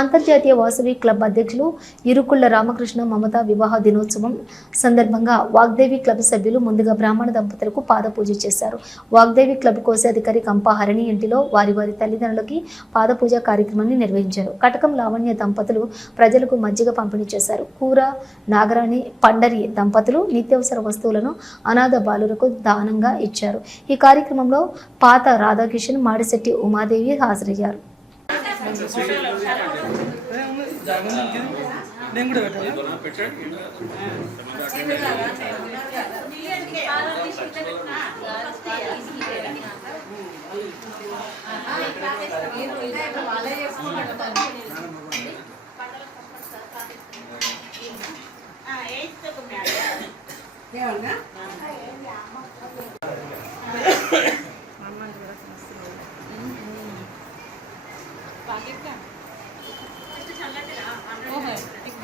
అంతర్జాతీయ వాసవి క్లబ్ అధ్యక్షులు ఇరుకుళ్ల రామకృష్ణ మమత వివాహ దినోత్సవం సందర్భంగా వాగ్దేవి క్లబ్ సభ్యులు ముందుగా బ్రాహ్మణ దంపతులకు పాదపూజ చేశారు. వాగ్దేవి క్లబ్ కోశాధికారి కంపాహరణి ఇంటిలో వారి తల్లిదండ్రులకి పాదపూజ కార్యక్రమాన్ని నిర్వహించారు. కటకం లావణ్య దంపతులు ప్రజలకు మజ్జిగ పంపిణీ చేశారు. కూర నాగరాణి పండరి దంపతులు నిత్యావసర వస్తువులను అనాథ బాలులకు దానంగా ఇచ్చారు. ఈ కార్యక్రమంలో పాత రాధాకిషన్, మాడిశెట్టి ఉమాదేవి హాజరయ్యారు.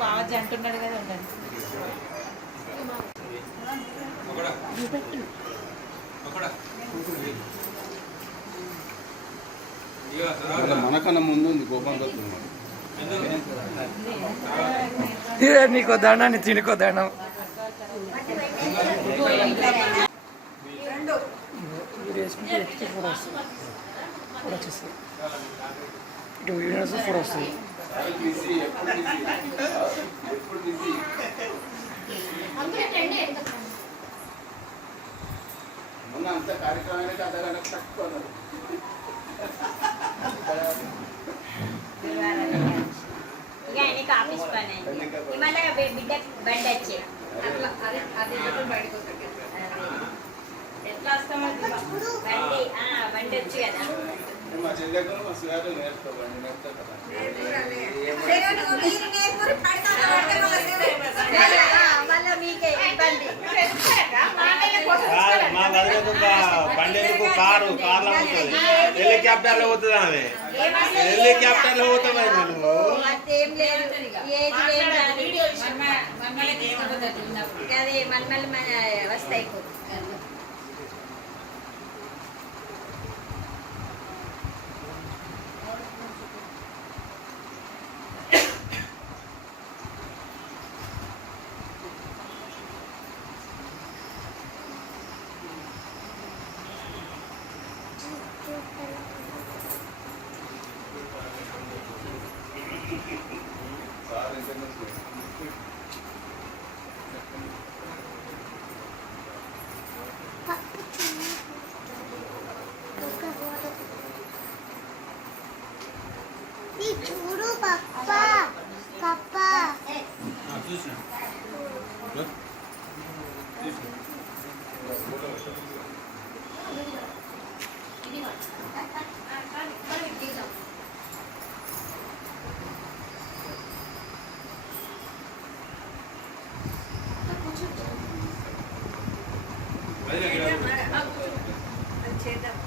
బాగా జంటున్నాడు కదా ఉండండి. మనకన్నా ముందు ఉంది గోపాల్ నీకో దండం తినుకో దండం. ఇటు యూనివర్సిటీ ఫోర్ వస్తుంది. మొన్న అంత కార్యక్రమానికి అదన తక్కువన్నారు. ఇక ఆయనకి ఆఫీస్ పని ఇవాళ బిడ్డ బండి వచ్చే ఎట్లా వస్తామండి బండి వచ్చి కదా మా చెల్లెకు మా సిగారు నేర్చుకోవాలి మా బతుకు బండెందుకు కార్లో పోతుంది, హెలికాప్టర్లో పోతుంది. ఆమె హెలికాప్టర్లో పోతామని నువ్వు వస్తాయి. చూడు పప్పా పప్పా చేద్దాం.